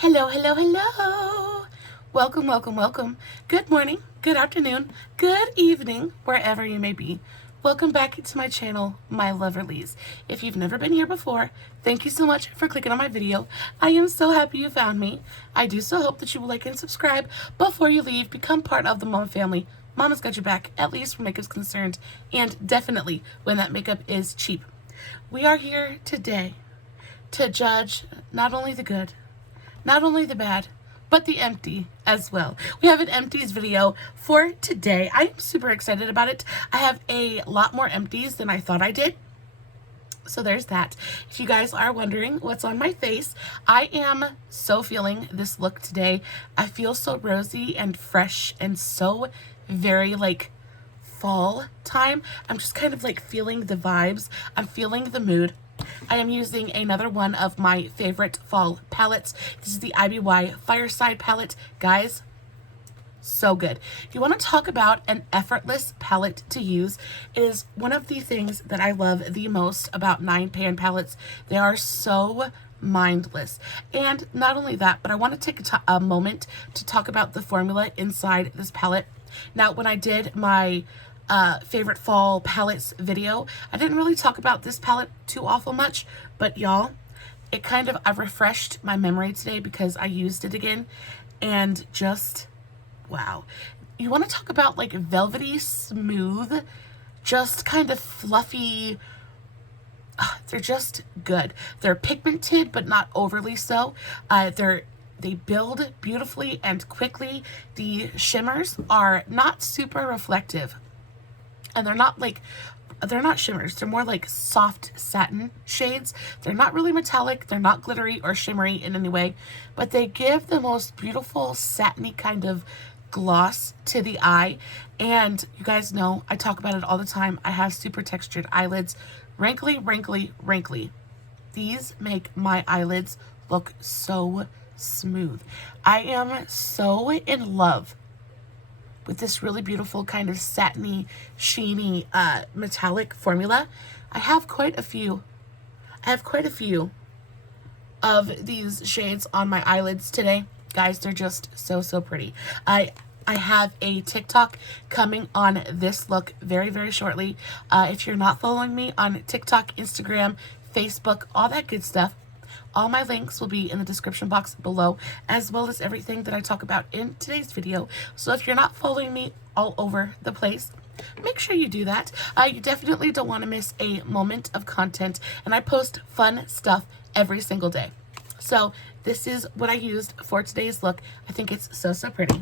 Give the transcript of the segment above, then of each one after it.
Hello, hello, hello. Welcome, welcome, welcome. Good morning, good afternoon, good evening, wherever you may be. Welcome back to my channel, my Loverlies. If you've never been here before, thank you so much for clicking on my video. I am so happy you found me. I do so hope that you will like and subscribe before you leave. Become part of the Mom family. Mama's got your back, at least when makeup's concerned, and definitely when that makeup is cheap. We are here today to judge not only the good, not only the bad, but the empty as well. We have an empties video for today. I'm super excited about it. I have a lot more empties than I thought I did. So there's that. If you guys are wondering what's on my face, I am so feeling this look today. I feel so rosy and fresh and so very like fall time. I'm just kind of like feeling the vibes. I'm feeling the mood. I am using another one of my favorite fall palettes. This is the IBY Fireside palette. Guys, so good. If you want to talk about an effortless palette to use, it is one of the things that I love the most about 9pan palettes. They are so mindless. And not only that, but I want to take a moment to talk about the formula inside this palette. Now, when I did my favorite fall palettes video, I didn't really talk about this palette too awful much, but y'all, it kind of, I refreshed my memory today because I used it again, and just, wow. You want to talk about like velvety, smooth, just kind of fluffy, they're just good. They're pigmented, but not overly so. They build beautifully and quickly. The shimmers are not super reflective. And they're not shimmers. They're more like soft satin shades. They're not really metallic. They're not glittery or shimmery in any way, but they give the most beautiful satiny kind of gloss to the eye. And you guys know, I talk about it all the time. I have super textured eyelids. Wrinkly, wrinkly, wrinkly. These make my eyelids look so smooth. I am so in love with this really beautiful kind of satiny, sheeny, metallic formula. I have quite a few of these shades on my eyelids today. Guys, they're just so, so pretty. I have a TikTok coming on this look very, very shortly. If you're not following me on TikTok, Instagram, Facebook, all that good stuff, all my links will be in the description box below, as well as everything that I talk about in today's video. So if you're not following me all over the place, make sure you do that. You definitely don't want to miss a moment of content, and I post fun stuff every single day. So this is what I used for today's look. I think it's so, so pretty.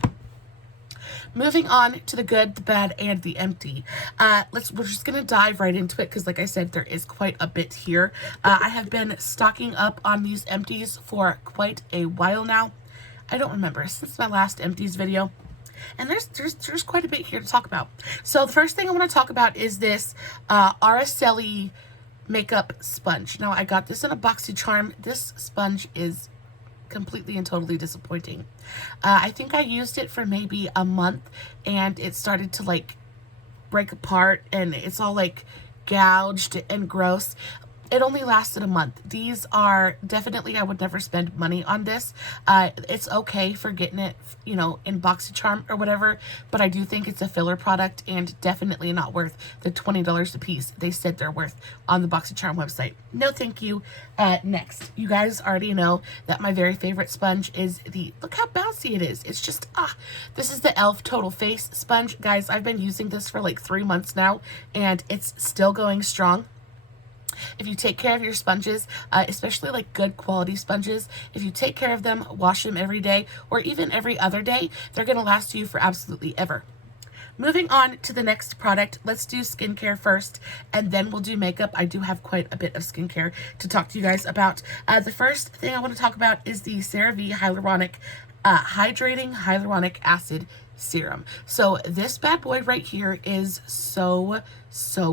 Moving on to the good, the bad, and the empty. We're just going to dive right into it because, like I said, there is quite a bit here. I have been stocking up on these empties for quite a while now. I don't remember, since my last empties video. And there's quite a bit here to talk about. So the first thing I want to talk about is this Araceli makeup sponge. Now, I got this in a BoxyCharm. This sponge is completely and totally disappointing. I think I used it for maybe a month and it started to like break apart and it's all like gouged and gross. It only lasted a month. These are definitely, I would never spend money on this. It's okay for getting it, you know, in BoxyCharm or whatever, but I do think it's a filler product and definitely not worth the $20 a piece they said they're worth on the BoxyCharm website. No thank you. Next, you guys already know that my very favorite sponge is look how bouncy it is. It's just, this is the e.l.f. Total Face sponge. Guys, I've been using this for like 3 months now and it's still going strong. If you take care of your sponges, especially like good quality sponges, if you take care of them, wash them every day or even every other day, they're going to last you for absolutely ever. Moving on to the next product, let's do skincare first and then we'll do makeup. I do have quite a bit of skincare to talk to you guys about. The first thing I want to talk about is the CeraVe Hyaluronic Hydrating Hyaluronic Acid Serum. So this bad boy right here is so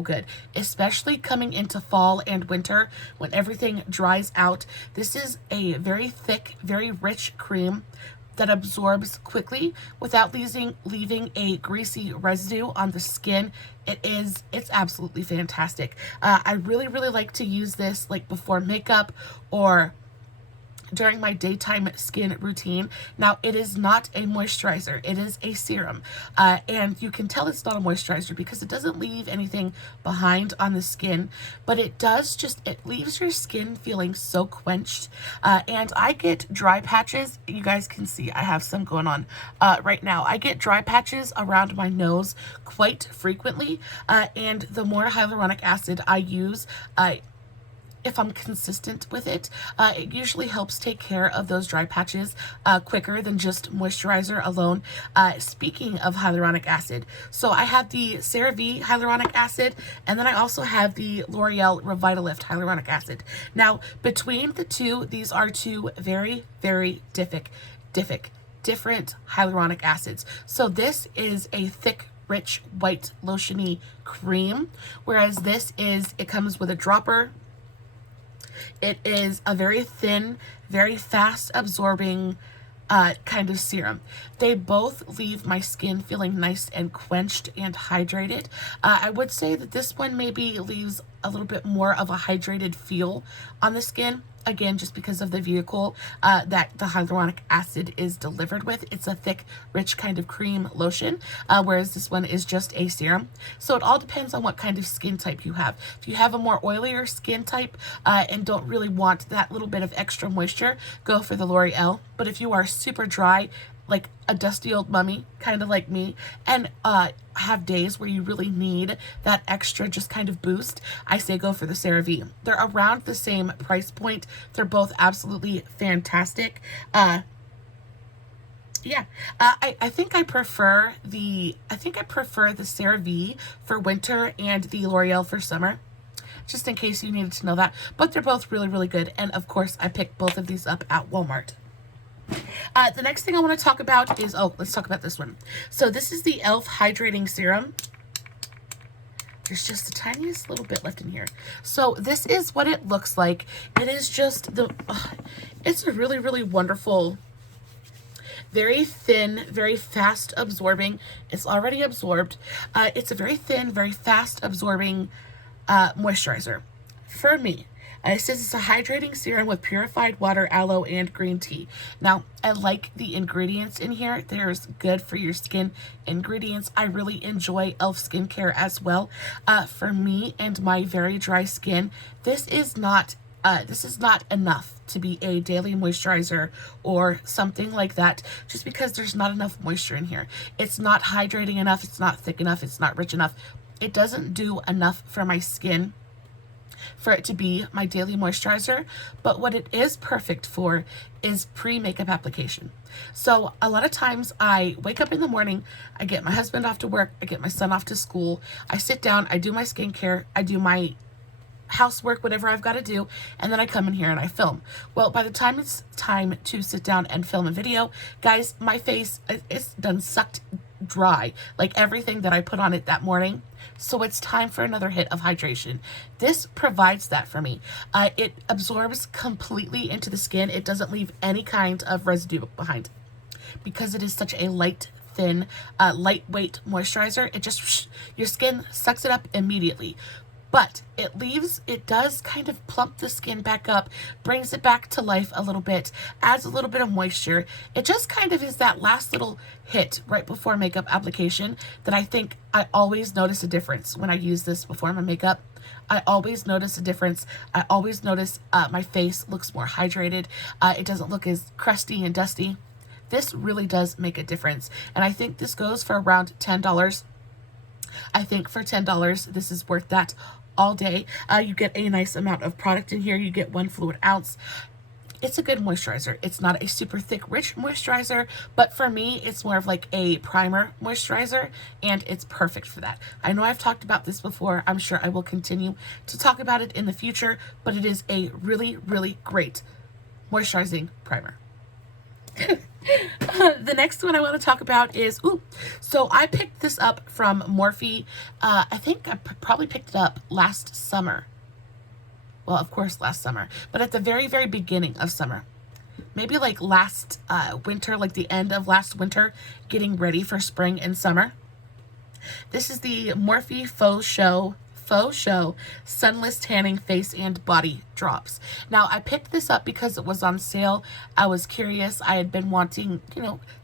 good, especially coming into fall and winter when everything dries out. This is a very thick, very rich cream that absorbs quickly without leaving a greasy residue on the skin. It's absolutely fantastic. I really like to use this like before makeup or during my daytime skin routine. Now, it is not a moisturizer. It is a serum. And you can tell it's not a moisturizer because it doesn't leave anything behind on the skin, but it does it leaves your skin feeling so quenched. And I get dry patches. You guys can see I have some going on right now. I get dry patches around my nose quite frequently. And the more hyaluronic acid I use, if I'm consistent with it, it usually helps take care of those dry patches quicker than just moisturizer alone. Speaking of hyaluronic acid, so I have the CeraVe hyaluronic acid, and then I also have the L'Oreal Revitalift hyaluronic acid. Now, between the two, these are two very, very different hyaluronic acids. So this is a thick, rich, white, lotiony cream, whereas it comes with a dropper. It is a very thin, very fast absorbing kind of serum. They both leave my skin feeling nice and quenched and hydrated. I would say that this one maybe leaves a little bit more of a hydrated feel on the skin. Again, just because of the vehicle that the hyaluronic acid is delivered with. It's a thick, rich kind of cream lotion, whereas this one is just a serum. So it all depends on what kind of skin type you have. If you have a more oilier skin type and don't really want that little bit of extra moisture, go for the L'Oreal. But if you are super dry, like a dusty old mummy, kind of like me, and have days where you really need that extra just kind of boost, I say go for the CeraVe. They're around the same price point. They're both absolutely fantastic. I think I prefer the CeraVe for winter and the L'Oreal for summer, just in case you needed to know that. But they're both really, really good. And of course, I picked both of these up at Walmart. The next thing I want to talk about is, let's talk about this one. So this is the e.l.f. Hydrating Serum. There's just the tiniest little bit left in here. So this is what it looks like. It is just it's a really, really wonderful, very thin, very fast absorbing. It's already absorbed. It's a very thin, very fast absorbing moisturizer for me. It says it's a hydrating serum with purified water, aloe, and green tea. Now, I like the ingredients in here. There's good for your skin ingredients. I really enjoy e.l.f. skincare as well. For me and my very dry skin, this is not enough to be a daily moisturizer or something like that, just because there's not enough moisture in here. It's not hydrating enough. It's not thick enough. It's not rich enough. It doesn't do enough for my skin for it to be my daily moisturizer. But what it is perfect for is pre-makeup application. So a lot of times I wake up in the morning, I get my husband off to work, I get my son off to school, I sit down, I do my skincare, I do my housework, whatever I've got to do, and then I come in here and I film. Well, by the time it's time to sit down and film a video, guys, my face is done sucked dry, like everything that I put on it that morning. So it's time for another hit of hydration. This provides that for me. It absorbs completely into the skin. It doesn't leave any kind of residue behind. Because it is such a light, thin, lightweight moisturizer, it just, your skin sucks it up immediately. But it does kind of plump the skin back up, brings it back to life a little bit, adds a little bit of moisture. It just kind of is that last little hit right before makeup application that I think I always notice a difference when I use this before my makeup. I always notice a difference. I always notice my face looks more hydrated. It doesn't look as crusty and dusty. This really does make a difference. And I think this goes for around $10. I think for $10, this is worth that all day. You get a nice amount of product in here. You get 1 fluid ounce. It's a good moisturizer. It's not a super thick, rich moisturizer, but for me, it's more of like a primer moisturizer, and it's perfect for that. I know I've talked about this before. I'm sure I will continue to talk about it in the future, but it is a really, really great moisturizing primer. The next one I want to talk about is, so I picked this up from Morphe. I think I probably picked it up last summer. Well, of course, last summer, but at the very, very beginning of summer. Maybe like last winter, like the end of last winter, getting ready for spring and summer. This is the Morphe Faux Faux Sunless Tanning Face and Body Drops. Now, I picked this up because it was on sale. I was curious. I had been wanting,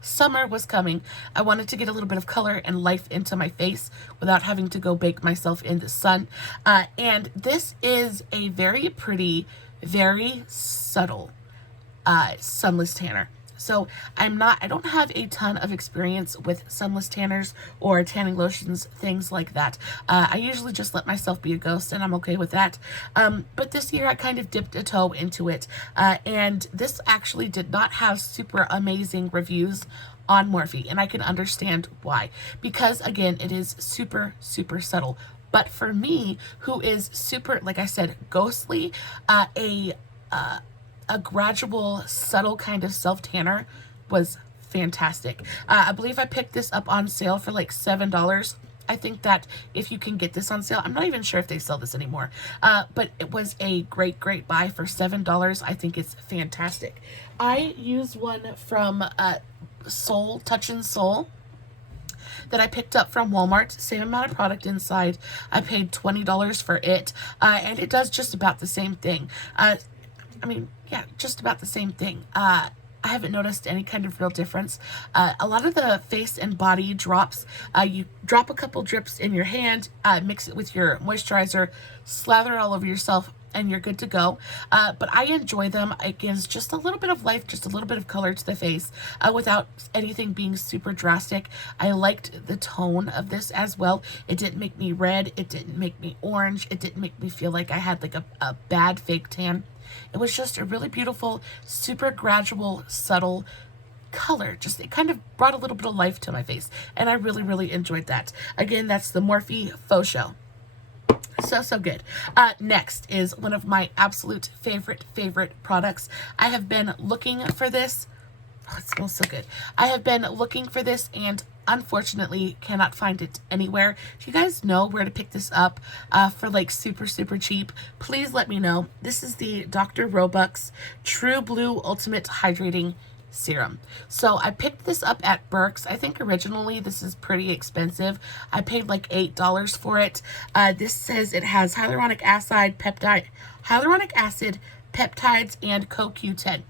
summer was coming. I wanted to get a little bit of color and life into my face without having to go bake myself in the sun. And this is a very pretty, very subtle sunless tanner. So I don't have a ton of experience with sunless tanners or tanning lotions, things like that. I usually just let myself be a ghost, and I'm okay with that. But this year I kind of dipped a toe into it, and this actually did not have super amazing reviews on Morphe, and I can understand why. Because again, it is super, super subtle. But for me, who is super, like I said, ghostly, a gradual, subtle kind of self-tanner was fantastic. I believe I picked this up on sale for like $7. I think that if you can get this on sale, I'm not even sure if they sell this anymore, but it was a great, great buy for $7. I think it's fantastic. I used one from Soul, Touch and Soul, that I picked up from Walmart. Same amount of product inside. I paid $20 for it, and it does just about the same thing. Yeah, just about the same thing. I haven't noticed any kind of real difference. A lot of the face and body drops, you drop a couple drips in your hand, mix it with your moisturizer, slather it all over yourself, and you're good to go. But I enjoy them. It gives just a little bit of life, just a little bit of color to the face, without anything being super drastic. I liked the tone of this as well. It didn't make me red. It didn't make me orange. It didn't make me feel like I had like a bad fake tan. It was just a really beautiful, super gradual, subtle color. Just, it kind of brought a little bit of life to my face, and I really, really enjoyed that. Again, that's the Morphe Faux. So good. Next is one of my absolute favorite products. I have been looking for this. Oh, it smells so good. I have been looking for this and unfortunately cannot find it anywhere. If you guys know where to pick this up for like super cheap, please let me know. This is the Dr. Roebucks True Blue Ultimate Hydrating Serum. So I picked this up at Burke's. I think originally this is pretty expensive. I paid like $8 for it. This says it has hyaluronic acid, peptides, and CoQ10.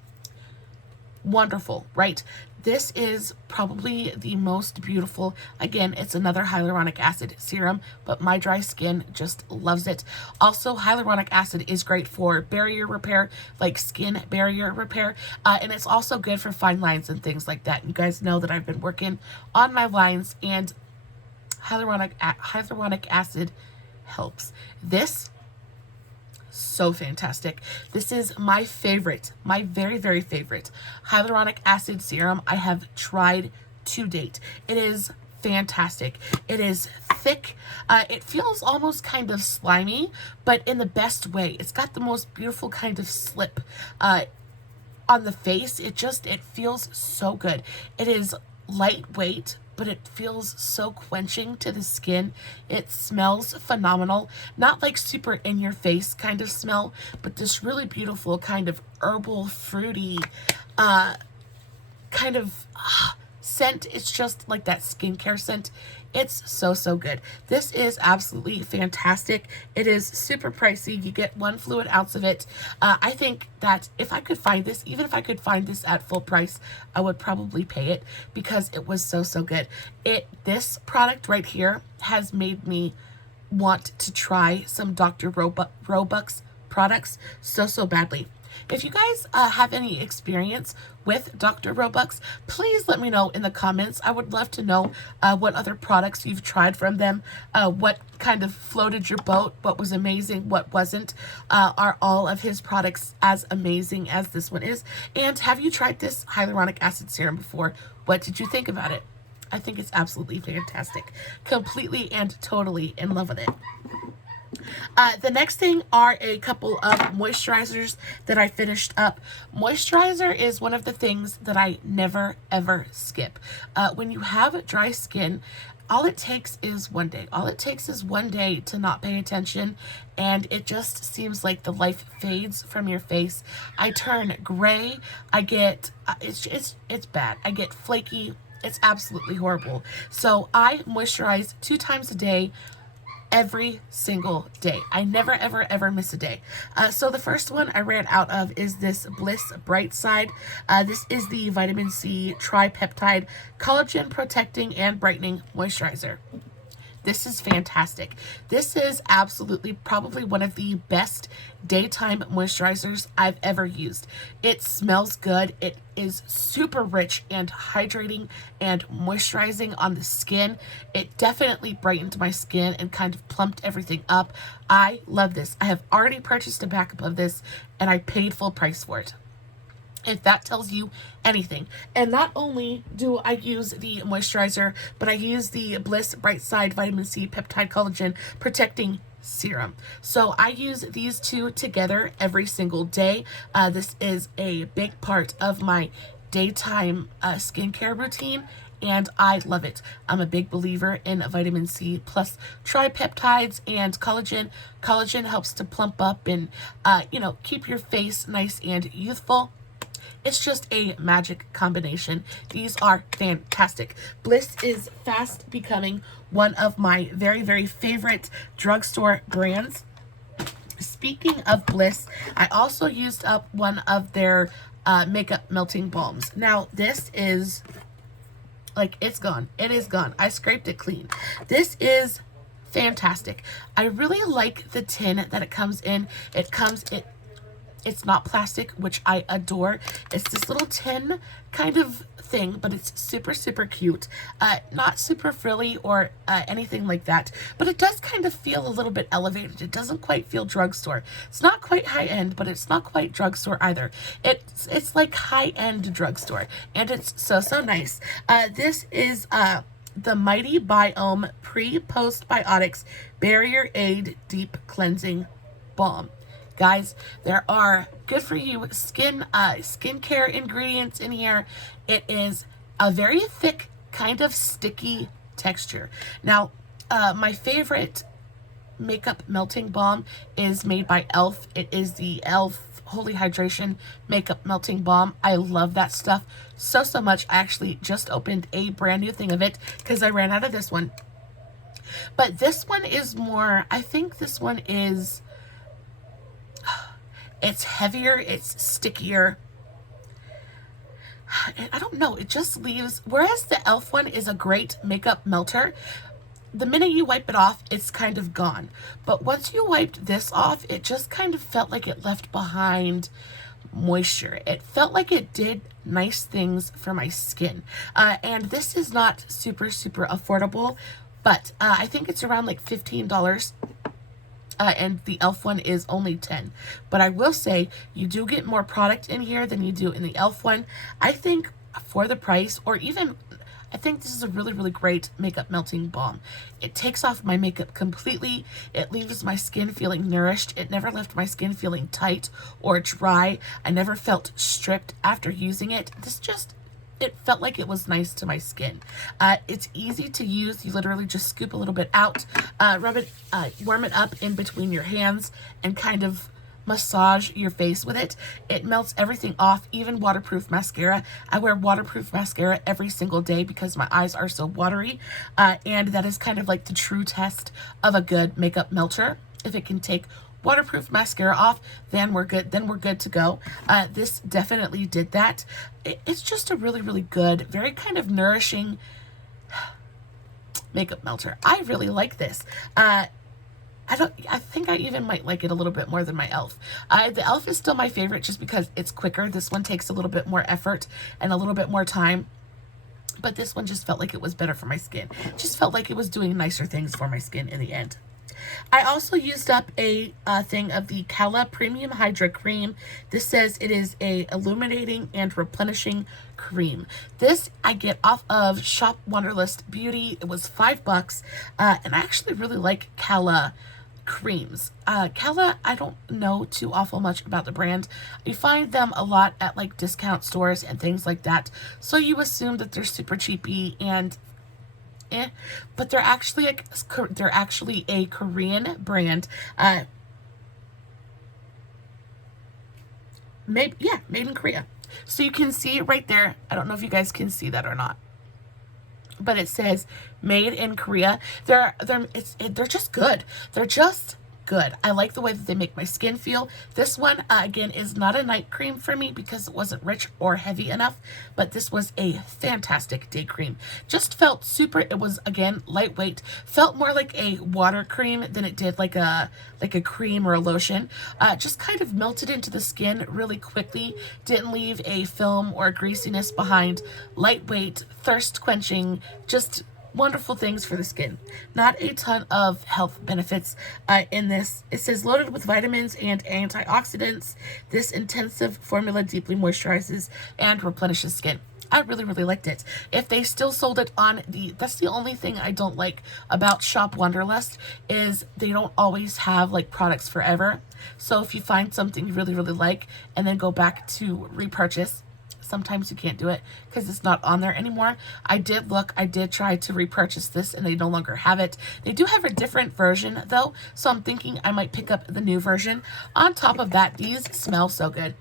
Wonderful, right? This is probably the most beautiful. Again, it's another hyaluronic acid serum, but my dry skin just loves it. Also, hyaluronic acid is great for barrier repair, like skin barrier repair, and it's also good for fine lines and things like that. You guys know that I've been working on my lines, and hyaluronic acid helps. This, so fantastic. This is my favorite, my very favorite hyaluronic acid serum I have tried to date. It is fantastic. It is thick. It feels almost kind of slimy, but in the best way. It's got the most beautiful kind of slip on the face. It feels so good. It is lightweight, but it feels so quenching to the skin. It smells phenomenal. Not like super in your face kind of smell, but this really beautiful kind of herbal, fruity kind of scent. It's just like that skincare scent. It's so good. This is absolutely fantastic. It is super pricey. You get 1 fluid ounce of it. I think that if I could find this, even if I could find this at full price, I would probably pay it because it was so good. This product right here has made me want to try some Dr. Roebucks products so badly. If you guys have any experience with Dr. Roebucks, please let me know in the comments. I would love to know what other products you've tried from them, what kind of floated your boat, what was amazing, what wasn't. Are all of his products as amazing as this one is? And have you tried this hyaluronic acid serum before? What did you think about it? I think it's absolutely fantastic. Completely and totally in love with it. The next thing are a couple of moisturizers that I finished up. Moisturizer is one of the things that I never ever skip. When you have dry skin, all it takes is one day. All it takes is one day to not pay attention, and it just seems like the life fades from your face. I turn gray. I get it's bad. I get flaky. It's absolutely horrible. So I moisturize 2 times a day. every single day. I never, ever, ever miss a day. So the first one I ran out of is this Bliss Bright Side. This is the Vitamin C Tri-Peptide Collagen Protecting and Brightening Moisturizer. This is fantastic. This is absolutely probably one of the best daytime moisturizers I've ever used. It smells good. It is super rich and hydrating and moisturizing on the skin. It definitely brightened my skin and kind of plumped everything up. I love this. I have already purchased a backup of this and I paid full price for it, if that tells you anything. And not only do I use the moisturizer, but I use the Bliss Bright Side Vitamin C Peptide Collagen Protecting Serum. So I use these two together every single day. This is a big part of my daytime skincare routine, and I love it. I'm a big believer in vitamin C plus tripeptides and collagen. Collagen helps to plump up and, keep your face nice and youthful. It's just a magic combination. These are fantastic. Bliss is fast becoming one of my very, very favorite drugstore brands. Speaking of Bliss, I also used up one of their makeup melting balms. Now, this is, it's gone. It is gone. I scraped it clean. This is fantastic. I really like the tin that it comes in. It's not plastic, which I adore. It's this little tin kind of thing, but it's super, super cute. Not super frilly or anything like that, but it does kind of feel a little bit elevated. It doesn't quite feel drugstore. It's not quite high-end, but it's not quite drugstore either. It's like high-end drugstore, and it's so, so nice. This is the Mighty Biome Pre-Postbiotics Barrier Aid Deep Cleansing Balm. Guys, there are good for you skincare ingredients in here. It is a very thick, kind of sticky texture. Now, my favorite makeup melting balm is made by e.l.f. It is the e.l.f. Holy Hydration Makeup Melting Balm. I love that stuff so, so much. I actually just opened a brand new thing of it because I ran out of this one. But this one is more, I think this one is... It's heavier, it's stickier. I don't know, it just leaves, whereas the e.l.f. one is a great makeup melter, the minute you wipe it off, it's kind of gone. But once you wiped this off, it just kind of felt like it left behind moisture. It felt like it did nice things for my skin. And this is not super, super affordable, but I think it's around like $15. And the e.l.f. one is only $10. But I will say, you do get more product in here than you do in the e.l.f. one. I think for the price, or even, I think this is a really, really great makeup melting balm. It takes off my makeup completely. It leaves my skin feeling nourished. It never left my skin feeling tight or dry. I never felt stripped after using it. It felt like it was nice to my skin. It's easy to use. You literally just scoop a little bit out, rub it, warm it up in between your hands, and kind of massage your face with it. It melts everything off, even waterproof mascara. I wear waterproof mascara every single day because my eyes are so watery, and that is kind of like the true test of a good makeup melter. If it can take waterproof mascara off, then we're good. Then we're good to go. This definitely did that. It's just a really, really good, very kind of nourishing makeup melter. I really like this. I think I even might like it a little bit more than my e.l.f. The e.l.f. is still my favorite just because it's quicker. This one takes a little bit more effort and a little bit more time. But this one just felt like it was better for my skin. Just felt like it was doing nicer things for my skin in the end. I also used up a thing of the CALA Premium Hydra Cream. This says it is a illuminating and replenishing cream. This I get off of Shop Wonderlist Beauty. It was $5, and I actually really like CALA creams. CALA, I don't know too awful much about the brand. You find them a lot at like discount stores and things like that, so you assume that they're super cheapy and but they're actually a Korean brand. Made in Korea. So you can see right there. I don't know if you guys can see that or not. but it says made in Korea. They're just good. They're just good. I like the way that they make my skin feel. This one, again, is not a night cream for me because it wasn't rich or heavy enough, but this was a fantastic day cream. Just felt super, it was, again, lightweight. Felt more like a water cream than it did like a cream or a lotion. Just kind of melted into the skin really quickly. Didn't leave a film or greasiness behind. Lightweight, thirst quenching, just wonderful things for the skin. Not a ton of health benefits in this. It says loaded with vitamins and antioxidants. This intensive formula deeply moisturizes and replenishes skin. I really, really liked it. If they still sold it on that's the only thing I don't like about Shop Wonderlust, is they don't always have like products forever. So if you find something you really, really like and then go back to repurchase, sometimes you can't do it because it's not on there anymore. I did try to repurchase this and they no longer have it. They do have a different version though, so I'm thinking I might pick up the new version. On top of that, these smell so good.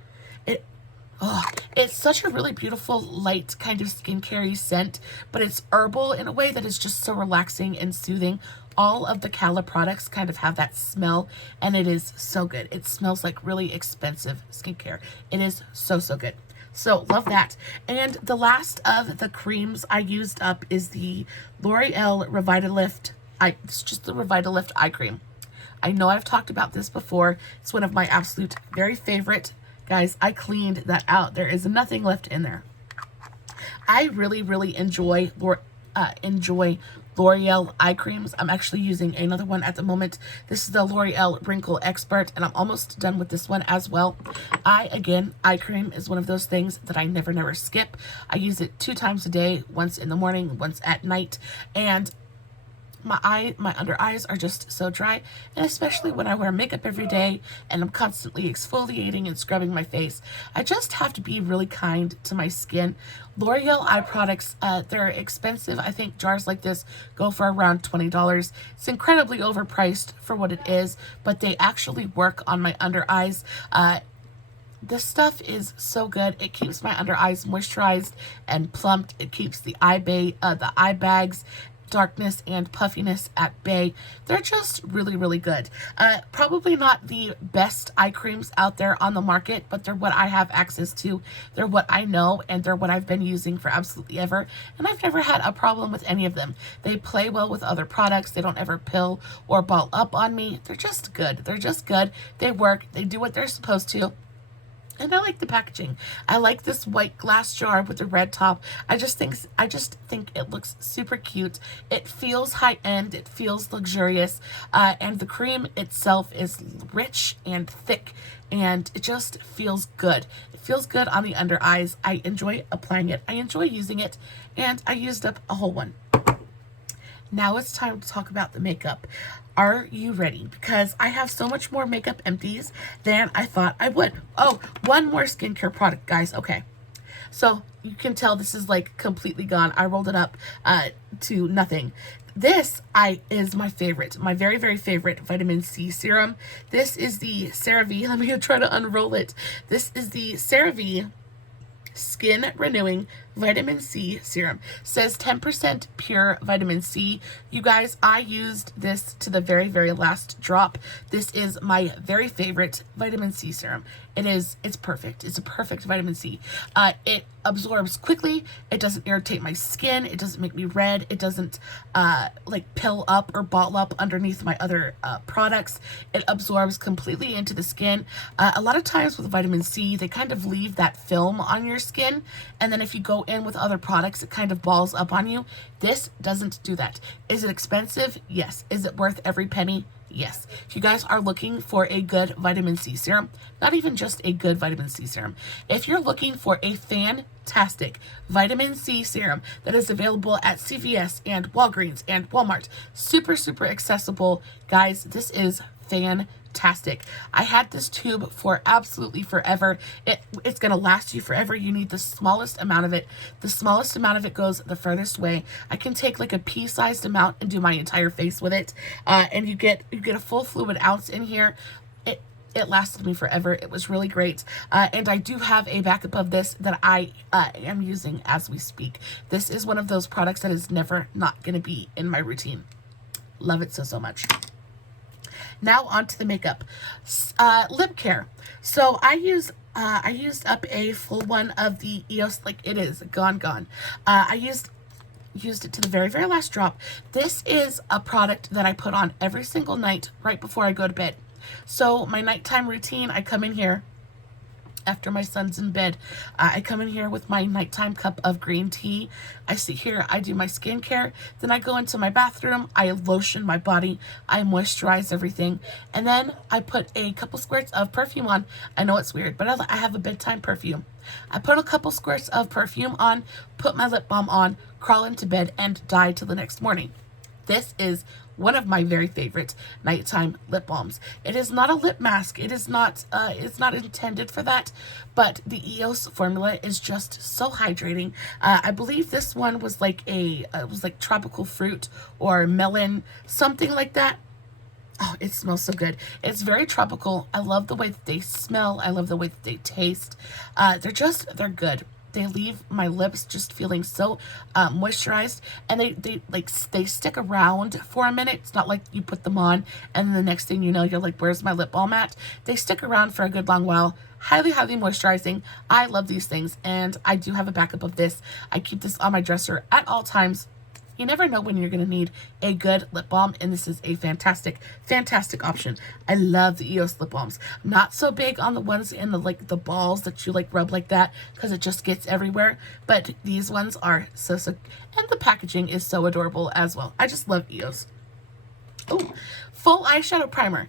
It's such a really beautiful, light kind of skincare scent, but it's herbal in a way that is just so relaxing and soothing. All of the CALA products kind of have that smell, and it is so good. It smells like really expensive skincare. It is so, so good. So love that. And the last of the creams I used up is the L'Oreal Revitalift. It's just the Revitalift eye cream. I know I've talked about this before. It's one of my absolute very favorite. Guys, I cleaned that out. There is nothing left in there. I really, really enjoy L'Oreal eye creams. I'm actually using another one at the moment. This is the L'Oreal Wrinkle Expert, and I'm almost done with this one as well. Again, eye cream is one of those things that I never skip. I use it 2 times a day, once in the morning, once at night, and my under eyes are just so dry, and especially when I wear makeup every day and I'm constantly exfoliating and scrubbing my face, I just have to be really kind to my skin. L'Oreal eye products, they're expensive. I think jars like this go for around $20. It's incredibly overpriced for what it is, but they actually work on my under eyes. This stuff is so good. It keeps my under eyes moisturized and plumped. It keeps the eye bags, darkness and puffiness at bay. They're just really, really good. Probably not the best eye creams out there on the market, but they're what I have access to. They're what I know, and they're what I've been using for absolutely ever, and I've never had a problem with any of them. They play well with other products. They don't ever pill or ball up on me. They're just good. They're just good. They work. They do what they're supposed to. And I like the packaging. I like this white glass jar with the red top. I just think it looks super cute. It feels high-end. It feels luxurious. And the cream itself is rich and thick, and it just feels good. It feels good on the under eyes. I enjoy applying it. I enjoy using it, and I used up a whole one. Now it's time to talk about the makeup. Are you ready? Because I have so much more makeup empties than I thought I would. Oh, one more skincare product, guys. Okay. So you can tell this is like completely gone. I rolled it up to nothing. This is my favorite, my very, very favorite vitamin C serum. This is the CeraVe. Let me try to unroll it. This is the CeraVe Skin Renewing Vitamin C Serum. Says 10% pure vitamin C. You guys, I used this to the very, very last drop. This is my very favorite vitamin C serum. It's perfect. It's a perfect vitamin C. It absorbs quickly. It doesn't irritate my skin. It doesn't make me red. It doesn't like pill up or ball up underneath my other products. It absorbs completely into the skin. A lot of times with vitamin C, they kind of leave that film on your skin, and then if you go in with other products, it kind of balls up on you. This doesn't do that. Is it expensive? Yes. Is it worth every penny? Yes. If you guys are looking for a good vitamin C serum, not even just a good vitamin C serum, if you're looking for a fantastic vitamin C serum that is available at CVS and Walgreens and Walmart, super, super accessible, guys, this is fantastic. I had this tube for absolutely forever. It's going to last you forever. You need the smallest amount of it. The smallest amount of it goes the furthest way. I can take like a pea-sized amount and do my entire face with it. And you get a full fluid ounce in here. It lasted me forever. It was really great. And I do have a backup of this that I am using as we speak. This is one of those products that is never not going to be in my routine. Love it so, so much. Now on to the makeup. Lip care. So I used up a full one of the EOS, like it is gone. I used it to the very, very last drop. This is a product that I put on every single night right before I go to bed. So my nighttime routine, I come in here after my son's in bed. I come in here with my nighttime cup of green tea. I sit here, I do my skincare, then I go into my bathroom, I lotion my body, I moisturize everything, and then I put a couple squirts of perfume on. I know it's weird, but I have a bedtime perfume. I put a couple squirts of perfume on, put my lip balm on, crawl into bed, and die till the next morning. This is one of my very favorite nighttime lip balms. It is not a lip mask. It is not, it's not intended for that, but the EOS formula is just so hydrating. I believe this one was like it was like tropical fruit or melon, something like that. Oh, it smells so good. It's very tropical. I love the way that they smell. I love the way that they taste. They're good. They leave my lips just feeling so moisturized, and they stick around for a minute. It's not like you put them on and then the next thing you know, you're like, where's my lip balm at? They stick around for a good long while. Highly, highly moisturizing. I love these things, and I do have a backup of this. I keep this on my dresser at all times. You never know when you're going to need a good lip balm, and this is a fantastic, fantastic option. I love the EOS lip balms. Not so big on the ones in the balls that you rub like that, because it just gets everywhere. But these ones are so, and the packaging is so adorable as well. I just love EOS. Oh, full eyeshadow primer.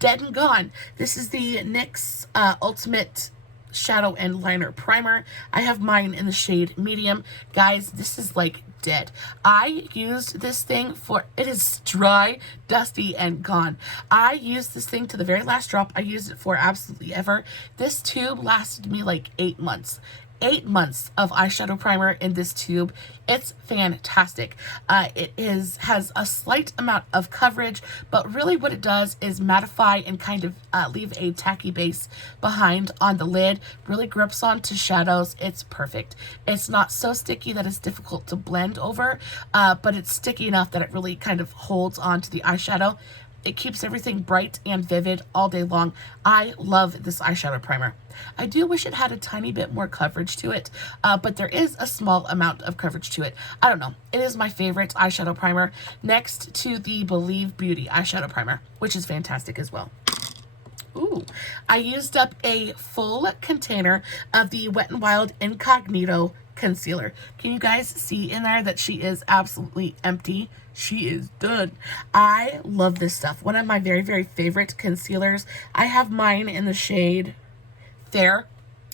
Dead and gone. This is the NYX Ultimate Shadow and Liner Primer. I have mine in the shade medium. Guys, this is like dead. I used this thing for, it is dry, dusty, and gone. I used this thing to the very last drop. I used it for absolutely ever. This tube lasted me like 8 months. 8 months of eyeshadow primer in this tube. It's fantastic. It has a slight amount of coverage, but really what it does is mattify and kind of leave a tacky base behind on the lid. Really grips onto shadows. It's perfect. It's not so sticky that it's difficult to blend over, but it's sticky enough that it really kind of holds onto the eyeshadow. It keeps everything bright and vivid all day long. I love this eyeshadow primer. I do wish it had a tiny bit more coverage to it, but there is a small amount of coverage to it. I don't know. It is my favorite eyeshadow primer next to the Believe Beauty eyeshadow primer, which is fantastic as well. Ooh, I used up a full container of the Wet n Wild Incognito Concealer. Can you guys see in there that she is absolutely empty? She is done. I love this stuff. One of my very, very favorite concealers. I have mine in the shade Fair.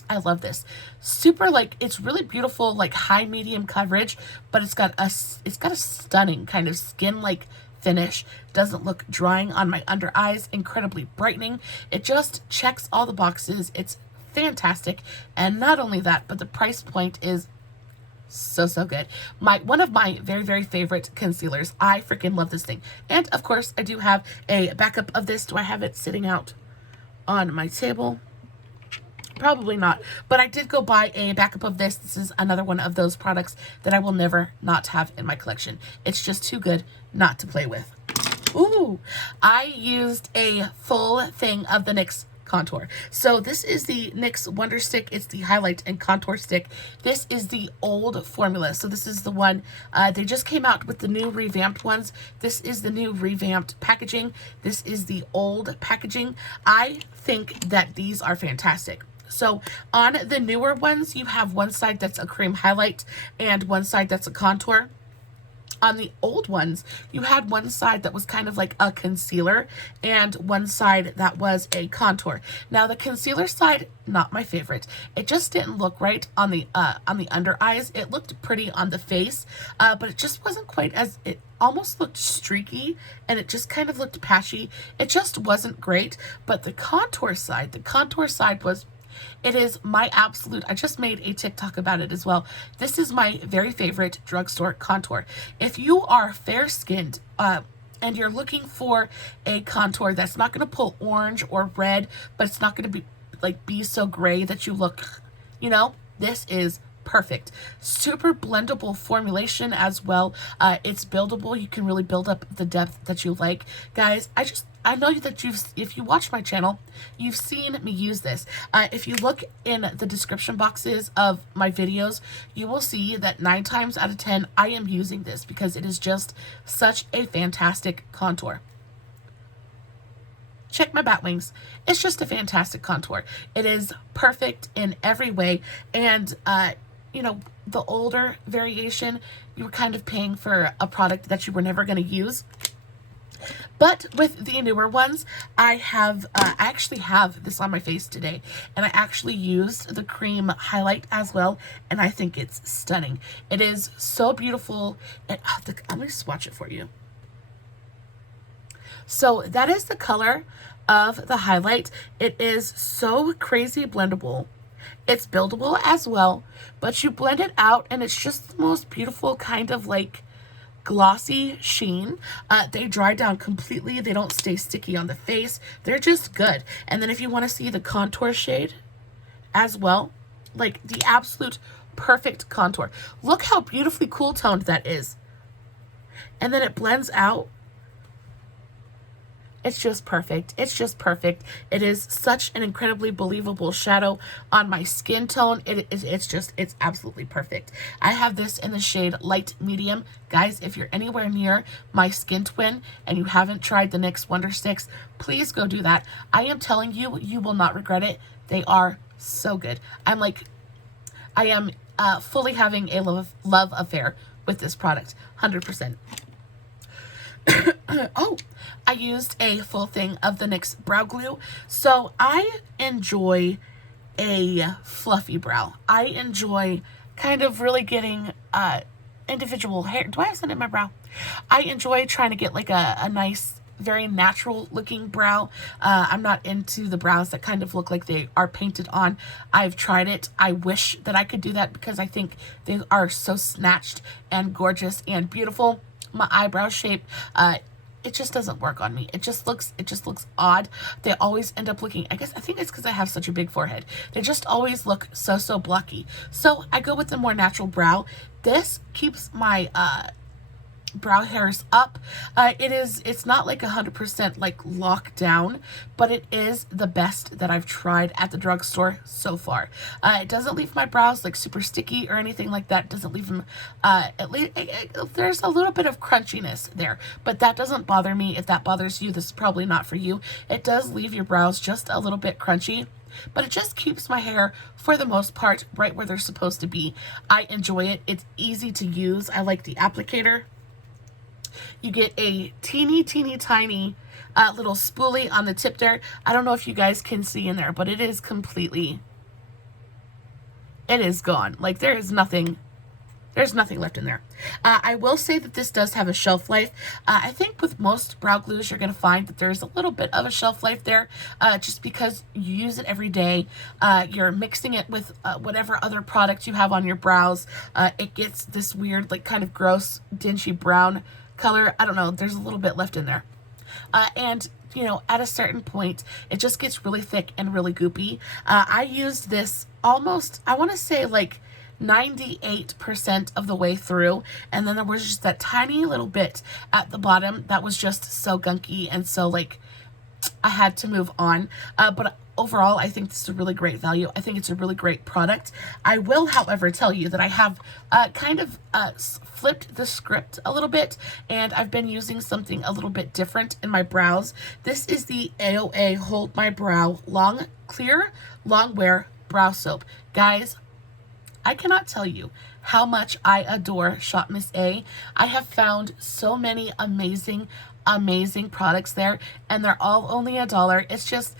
I love this. Super, it's really beautiful, high medium coverage, but it's got a stunning kind of skin-like finish. Doesn't look drying on my under eyes. Incredibly brightening. It just checks all the boxes. It's fantastic. And not only that, but the price point is so good. One of my very, very favorite concealers. I freaking love this thing. And of course, I do have a backup of this. Do I have it sitting out on my table? Probably not, but I did go buy a backup of this. This is another one of those products that I will never not have in my collection. It's just too good not to play with. Ooh, I used a full thing of the NYX contour. So this is the NYX Wonder Stick. It's the highlight and contour stick. This is the old formula. So this is the one, they just came out with the new revamped ones. This is the new revamped packaging. This is the old packaging. I think that these are fantastic. So on the newer ones, you have one side that's a cream highlight and one side that's a contour. On the old ones, you had one side that was kind of like a concealer and one side that was a contour. Now the concealer side, not my favorite. It just didn't look right on the under eyes. It looked pretty on the face, but it just wasn't quite as, it almost looked streaky and it just kind of looked patchy. It just wasn't great. But the contour side was, it is my absolute, I just made a TikTok about it as well. This is my very favorite drugstore contour. If you are fair-skinned and and you're looking for a contour that's not going to pull orange or red, but it's not going to be so gray that you look, you know, this is perfect. Super blendable formulation as well. It's buildable. You can really build up the depth that you like. Guys, I know that if you watch my channel, you've seen me use this. If you look in the description boxes of my videos, you will see that 9 times out of 10, I am using this because it is just such a fantastic contour. Check my bat wings. It's just a fantastic contour. It is perfect in every way. And, you know, the older variation, you were kind of paying for a product that you were never going to use. But with the newer ones, I actually have this on my face today, and I actually used the cream highlight as well, and I think it's stunning. It is so beautiful. And let me swatch it for you. So that is the color of the highlight. It is so crazy blendable. It's buildable as well, but you blend it out and it's just the most beautiful kind of like glossy sheen. They dry down completely. They don't stay sticky on the face. They're just good. And then if you want to see the contour shade as well, like the absolute perfect contour. Look how beautifully cool toned that is. And then it blends out. It's just perfect. It's just perfect. It is such an incredibly believable shadow on my skin tone. It's absolutely perfect. I have this in the shade light medium. Guys, if you're anywhere near my skin twin and you haven't tried the NYX Wonder Sticks, please go do that. I am telling you, you will not regret it. They are so good. I am fully having a love affair with this product, 100%. Oh, I used a full thing of the NYX brow glue. So I enjoy a fluffy brow. I enjoy kind of really getting individual hair. Do I have something in my brow? I enjoy trying to get like a nice, very natural looking brow. I'm not into the brows that kind of look like they are painted on. I've tried it. I wish that I could do that because I think they are so snatched and gorgeous and beautiful. My eyebrow shape, it just doesn't work on me. It just looks odd. They always end up looking, I think it's because I have such a big forehead. They just always look so blocky. So I go with the more natural brow. This keeps my brow hairs up. It's not like 100% like locked down, but it is the best that I've tried at the drugstore so far. It doesn't leave my brows like super sticky or anything like that. It doesn't leave them, at least there's a little bit of crunchiness there, but that doesn't bother me. If that bothers you, this is probably not for you. It does leave your brows just a little bit crunchy, but it just keeps my hair, for the most part, right where they're supposed to be. I enjoy it. It's easy to use. I like the applicator. You get a teeny tiny little spoolie on the tip there. I don't know if you guys can see in there, but it is gone. Like there's nothing left in there. I will say that this does have a shelf life. I think with most brow glues, you're going to find that there's a little bit of a shelf life there, just because you use it every day. You're mixing it with whatever other product you have on your brows. It gets this weird, like kind of gross, dingy brown color. I don't know. There's a little bit left in there. And you know, at a certain point, it just gets really thick and really goopy. I used this almost, I want to say like 98% of the way through, and then there was just that tiny little bit at the bottom that was just so gunky, and so like I had to move on. But overall, I think this is a really great value. I think it's a really great product. I will, however, tell you that I have kind of flipped the script a little bit, and I've been using something a little bit different in my brows. This is the AOA Hold My Brow Clear Long Wear Brow Soap. Guys, I cannot tell you how much I adore Shop Miss A. I have found so many amazing products there, and they're all only $1. It's just,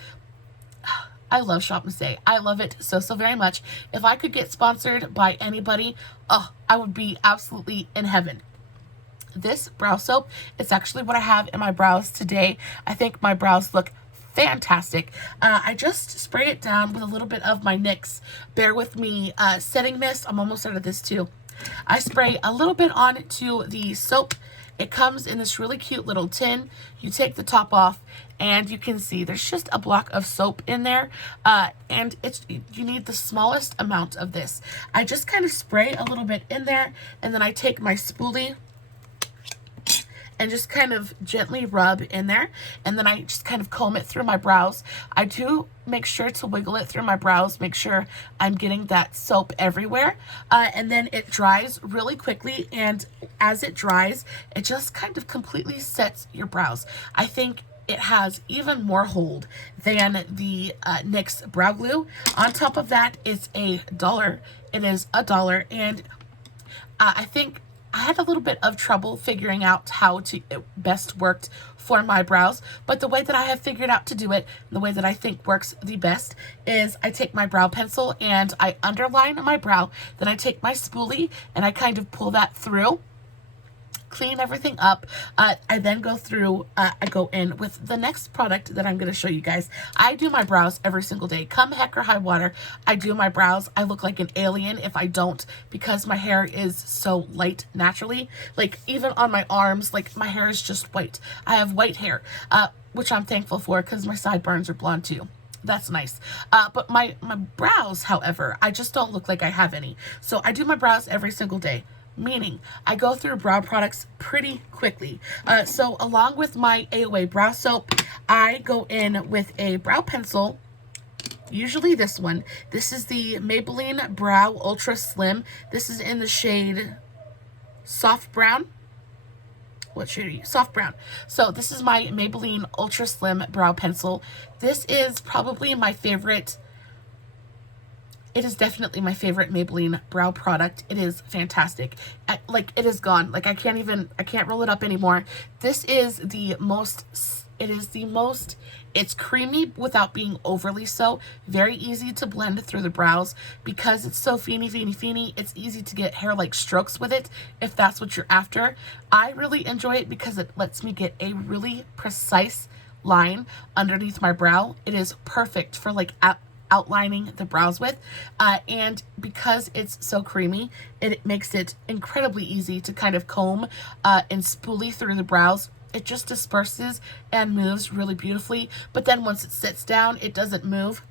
I love Shop Miss A. I love it so very much. If I could get sponsored by anybody, oh, I would be absolutely in heaven. This brow soap, it's actually what I have in my brows today. I think my brows look fantastic. I just spray it down with a little bit of my NYX Bear With Me setting mist. I'm almost out of this too. I spray a little bit onto the soap, It comes in this really cute little tin. You take the top off and you can see there's just a block of soap in there, and you need the smallest amount of this. I just kind of spray a little bit in there, and then I take my spoolie and just kind of gently rub in there, and then I just kind of comb it through my brows. I do make sure to wiggle it through my brows, make sure I'm getting that soap everywhere, and then it dries really quickly, and as it dries, it just kind of completely sets your brows. I think it has even more hold than the NYX brow glue. On top of that, it's $1. It is $1, and I think I had a little bit of trouble figuring out how it best worked for my brows, but the way that I have figured out to do it, the way that I think works the best, is I take my brow pencil and I underline my brow, then I take my spoolie and I kind of pull that through, clean everything up. I then go through, I go in with the next product that I'm going to show you guys. I do my brows every single day. Come heck or high water, I do my brows. I look like an alien if I don't, because my hair is so light naturally. Like, even on my arms, like, my hair is just white. I have white hair, which I'm thankful for because my sideburns are blonde too. That's nice. But my brows, however, I just don't look like I have any. So I do my brows every single day, meaning I go through brow products pretty quickly. So along with my AOA brow soap, I go in with a brow pencil, usually this one. This is the Maybelline Brow Ultra Slim. This is in the shade Soft Brown. What shade are you? Soft brown. So this is my Maybelline Ultra Slim brow pencil. This is probably my favorite. It is definitely my favorite Maybelline brow product. It is fantastic. Like, it is gone. Like, I can't roll it up anymore. This is the most, it's creamy without being overly so. Very easy to blend through the brows. Because it's so feeny, it's easy to get hair-like strokes with it, if that's what you're after. I really enjoy it because it lets me get a really precise line underneath my brow. It is perfect for, like, outlining the brows with, and because it's so creamy, it makes it incredibly easy to kind of comb and spoolie through the brows. It just disperses and moves really beautifully, but then once it sits down, it doesn't move.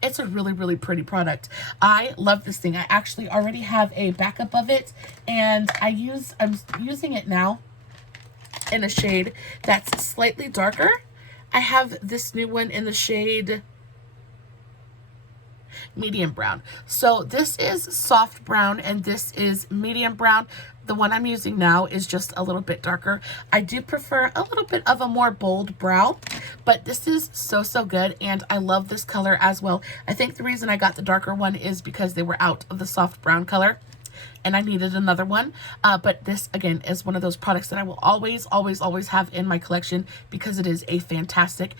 It's a really, really pretty product. I love this thing. I actually already have a backup of it, and I'm using it now in a shade that's slightly darker. I have this new one in the shade medium brown. So this is soft brown and this is medium brown. The one I'm using now is just a little bit darker. I do prefer a little bit of a more bold brow, but this is so good, and I love this color as well. I think the reason I got the darker one is because they were out of the soft brown color and I needed another one, but this again is one of those products that I will always have in my collection because it is a fantastic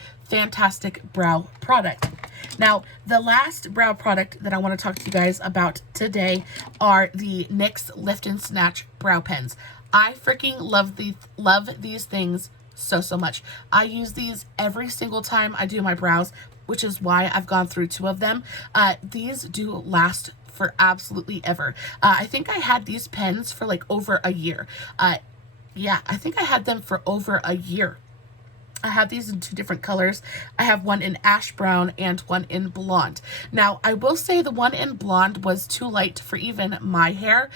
brow product. Now, the last brow product that I want to talk to you guys about today are the NYX Lift&snatch Brow Pens. I freaking love these things so much. I use these every single time I do my brows, which is why I've gone through 2 of them. These do last for absolutely ever. I think I had these pens for like over a year. Yeah, I think I had them for over a year. I have these in 2 different colors. I have one in ash brown and one in blonde. Now, I will say the one in blonde was too light for even my hair,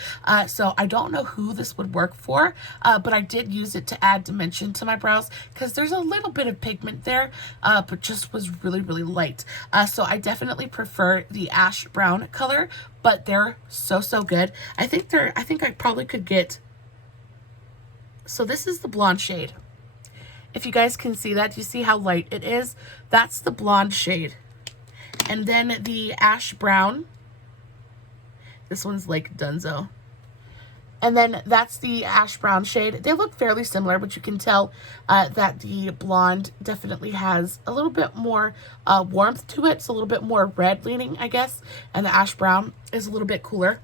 so I don't know who this would work for, but I did use it to add dimension to my brows because there's a little bit of pigment there, but just was really light. So I definitely prefer the ash brown color, but they're so good. I think I probably could get, so this is the blonde shade. If you guys can see that, you see how light it is? That's the blonde shade. And then the ash brown. This one's like Dunzo. And then that's the ash brown shade. They look fairly similar, but you can tell that the blonde definitely has a little bit more warmth to it. It's a little bit more red leaning, I guess. And the ash brown is a little bit cooler.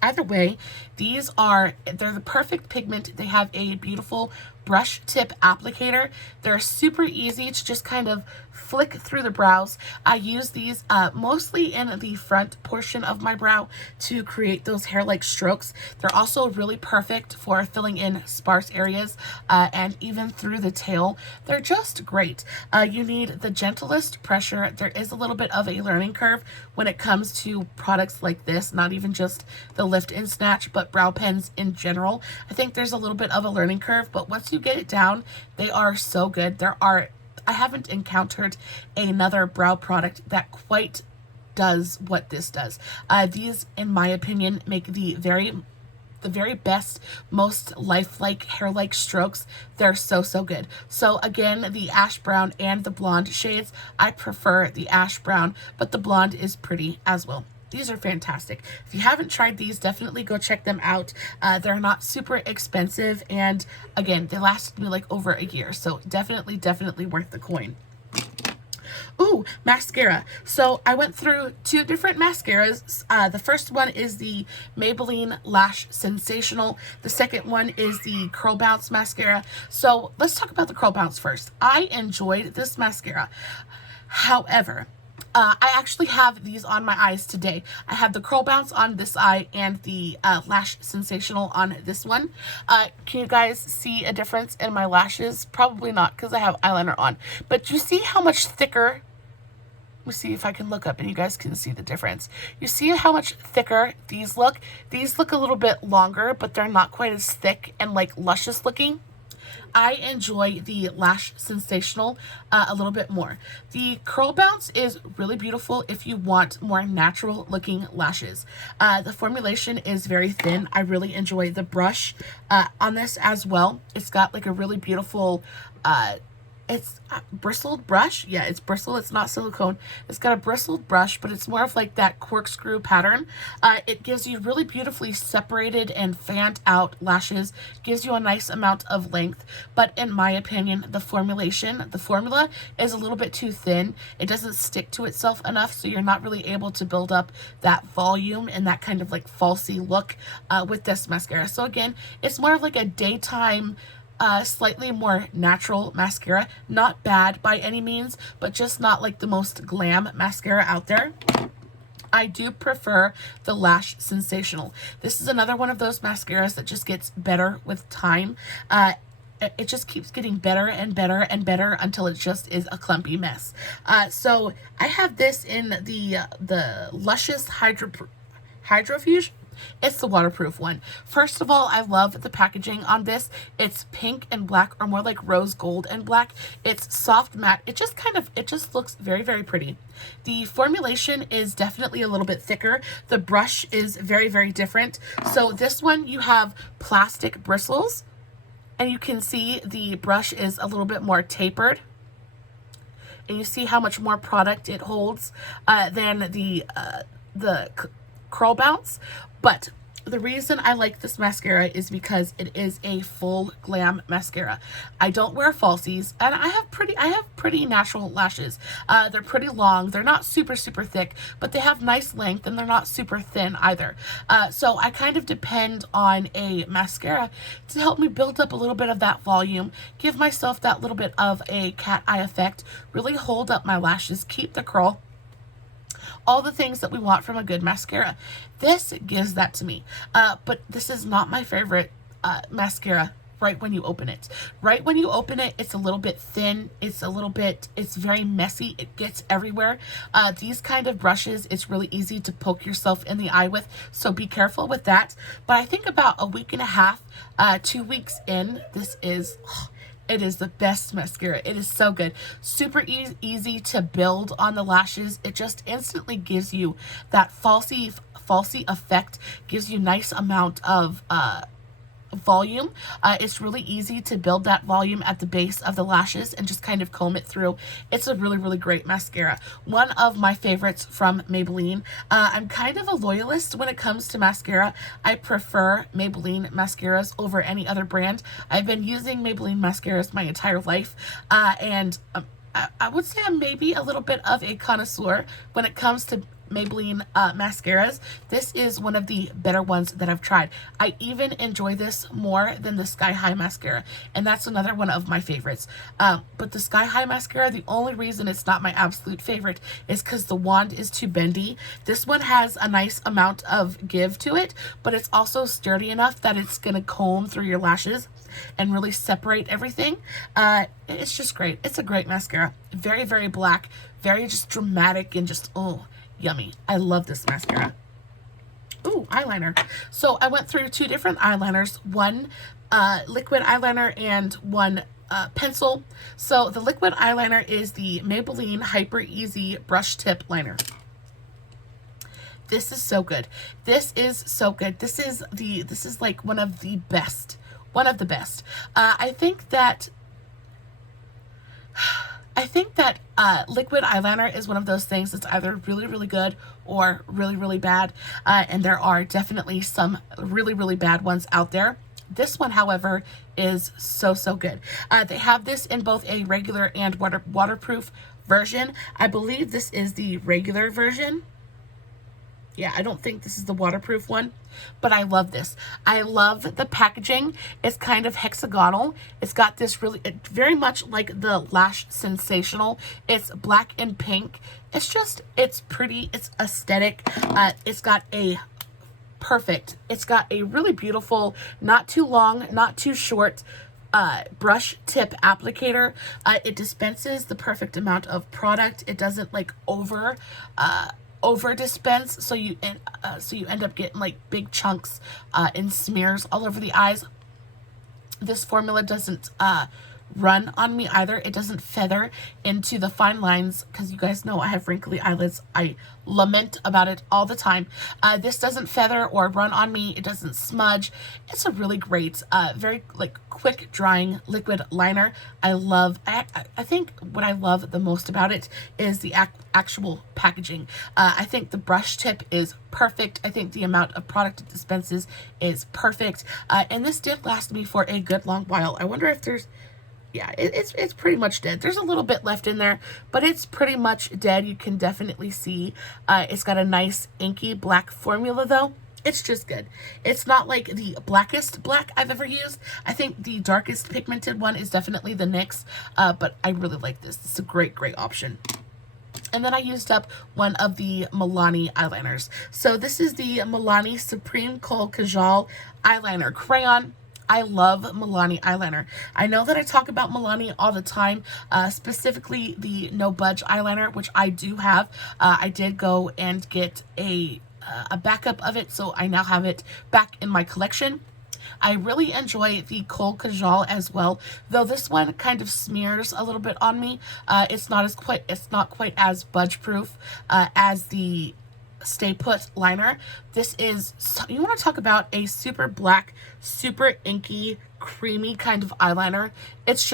Either way, they're the perfect pigment. They have a beautiful brush tip applicator. They're super easy to just kind of flick through the brows. I use these mostly in the front portion of my brow to create those hair-like strokes. They're also really perfect for filling in sparse areas and even through the tail. They're just great. You need the gentlest pressure. There is a little bit of a learning curve when it comes to products like this, not even just the Lift and Snatch, but brow pens in general. I think there's a little bit of a learning curve, but once you get it down, they are so good. I haven't encountered another brow product that quite does what this does. These, in my opinion, make the very best, most lifelike, hair-like strokes. They're so good. So again, the ash brown and the blonde shades, I prefer the ash brown, but the blonde is pretty as well. These are fantastic. If you haven't tried these, definitely go check them out. They're not super expensive, and again, they lasted me like over a year, so definitely worth the coin. Ooh, mascara. So I went through 2 different mascaras. The first one is the Maybelline Lash Sensational. The second one is the Curl Bounce mascara. So let's talk about the Curl Bounce first. I enjoyed this mascara. However, I actually have these on my eyes today. I have the Curl Bounce on this eye and the Lash Sensational on this one. Can you guys see a difference in my lashes? Probably not, because I have eyeliner on. But you see how much thicker... Let me see if I can look up and you guys can see the difference. You see how much thicker these look? These look a little bit longer, but they're not quite as thick and like luscious looking. I enjoy the Lash Sensational a little bit more. The Curl Bounce is really beautiful if you want more natural looking lashes. The formulation is very thin. I really enjoy the brush on this as well. It's got like a really beautiful it's a bristled brush. Yeah, it's bristled. It's not silicone. It's got a bristled brush, but it's more of like that corkscrew pattern. It gives you really beautifully separated and fanned out lashes. Gives you a nice amount of length. But in my opinion, the formula is a little bit too thin. It doesn't stick to itself enough, so you're not really able to build up that volume and that kind of like falsy look with this mascara. So again, it's more of like a daytime slightly more natural mascara. Not bad by any means, but just not like the most glam mascara out there. I do prefer the Lash Sensational. This is another one of those mascaras that just gets better with time. It just keeps getting better and better and better until it just is a clumpy mess. So I have this in the Luscious Hydrofuge. It's the waterproof one. First of all, I love the packaging on this. It's pink and black, or more like rose gold and black. It's soft matte. It just looks very, very pretty. The formulation is definitely a little bit thicker. The brush is very, very different. So this one, you have plastic bristles, and you can see the brush is a little bit more tapered. And you see how much more product it holds than the Curl Bounce. But the reason I like this mascara is because it is a full glam mascara. I don't wear falsies, and I have pretty natural lashes. They're pretty long. They're not super thick, but they have nice length, and they're not super thin either. So I kind of depend on a mascara to help me build up a little bit of that volume, give myself that little bit of a cat eye effect, really hold up my lashes, keep the curl. All the things that we want from a good mascara. This gives that to me. But this is not my favorite mascara right when you open it. Right when you open it, it's a little bit thin. It's very messy. It gets everywhere. These kind of brushes, it's really easy to poke yourself in the eye with. So be careful with that. But I think about a week and a half, 2 weeks in, this is... It is the best mascara. It is so good. Super easy to build on the lashes. It just instantly gives you that falsy effect. Gives you nice amount of volume. It's really easy to build that volume at the base of the lashes and just kind of comb it through. It's a really great mascara. One of my favorites from Maybelline. I'm kind of a loyalist when it comes to mascara. I prefer Maybelline mascaras over any other brand. I've been using Maybelline mascaras my entire life, and I would say I'm maybe a little bit of a connoisseur when it comes to Maybelline mascaras, this is one of the better ones that I've tried. I even enjoy this more than the Sky High mascara, and that's another one of my favorites. But the Sky High mascara, the only reason it's not my absolute favorite is because the wand is too bendy. This one has a nice amount of give to it, but it's also sturdy enough that it's going to comb through your lashes and really separate everything. It's just great. It's a great mascara. Very, very black, very just dramatic, and just, oh, yummy. I love this mascara. Ooh, eyeliner. So I went through 2 different eyeliners, one liquid eyeliner and one pencil. So the liquid eyeliner is the Maybelline Hyper Easy Brush Tip Liner. This is so good. This is so good. This is like one of the best. One of the best. I think that liquid eyeliner is one of those things that's either really, really good or really, really bad. And there are definitely some really, really bad ones out there. This one, however, is so, so good. They have this in both a regular and waterproof version. I believe this is the regular version. Yeah, I don't think this is the waterproof one, but I love this. I love the packaging. It's kind of hexagonal. It's got this really, very much like the Lash Sensational. It's black and pink. It's just, it's pretty. It's aesthetic. It's got a really beautiful, not too long, not too short, brush tip applicator. It dispenses the perfect amount of product. It doesn't like over dispense, so you end up getting like big chunks and smears all over the eyes. This formula doesn't run on me either. It doesn't feather into the fine lines, because you guys know I have wrinkly eyelids. I lament about it all the time. This doesn't feather or run on me. It doesn't smudge. It's a really great, very like quick drying liquid liner. I think what I love the most about it is the actual packaging. I think the brush tip is perfect. I think the amount of product it dispenses is perfect. And this did last me for a good long while. I wonder if there's, yeah, it's pretty much dead. There's a little bit left in there, but it's pretty much dead. You can definitely see it's got a nice inky black formula though. It's just good. It's not like the blackest black I've ever used. I think the darkest pigmented one is definitely the NYX, but I really like this. It's a great, great option. And then I used up one of the Milani eyeliners. So this is the Milani Supreme Kohl Kajal Eyeliner Crayon. I love Milani eyeliner. I know that I talk about Milani all the time, specifically the No Budge eyeliner, which I do have. I did go and get a backup of it, so I now have it back in my collection. I really enjoy the Kohl Kajal as well, though this one kind of smears a little bit on me. It's not quite as budge proof as the Stay Put liner. This is, you want to talk about a super black, super inky, creamy kind of eyeliner. It's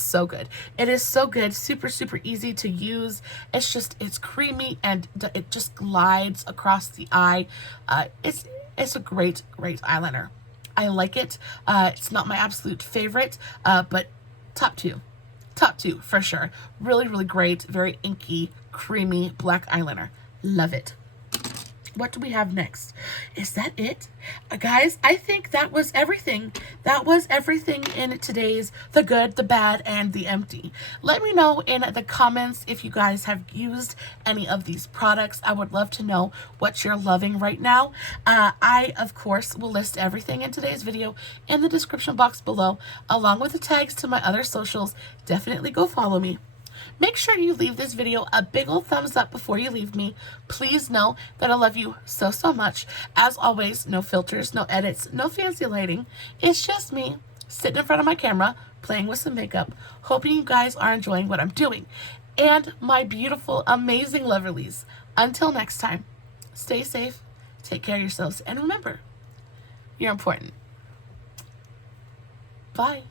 so good. It is so good. Super, super easy to use. It's creamy and it just glides across the eye. It's a great, great eyeliner. I like it. It's not my absolute favorite, but top two for sure. Really, really great. Very inky, creamy black eyeliner. Love it. What do we have next? Is that it? Guys, I think that was everything. That was everything in today's The Good, The Bad, and The Empty. Let me know in the comments if you guys have used any of these products. I would love to know what you're loving right now. I, of course, will list everything in today's video in the description box below, along with the tags to my other socials. Definitely go follow me. Make sure you leave this video a big old thumbs up before you leave me. Please know that I love you so, so much. As always, no filters, no edits, no fancy lighting. It's just me sitting in front of my camera, playing with some makeup, hoping you guys are enjoying what I'm doing. And my beautiful, amazing loverlies. Until next time, stay safe, take care of yourselves, and remember, you're important. Bye.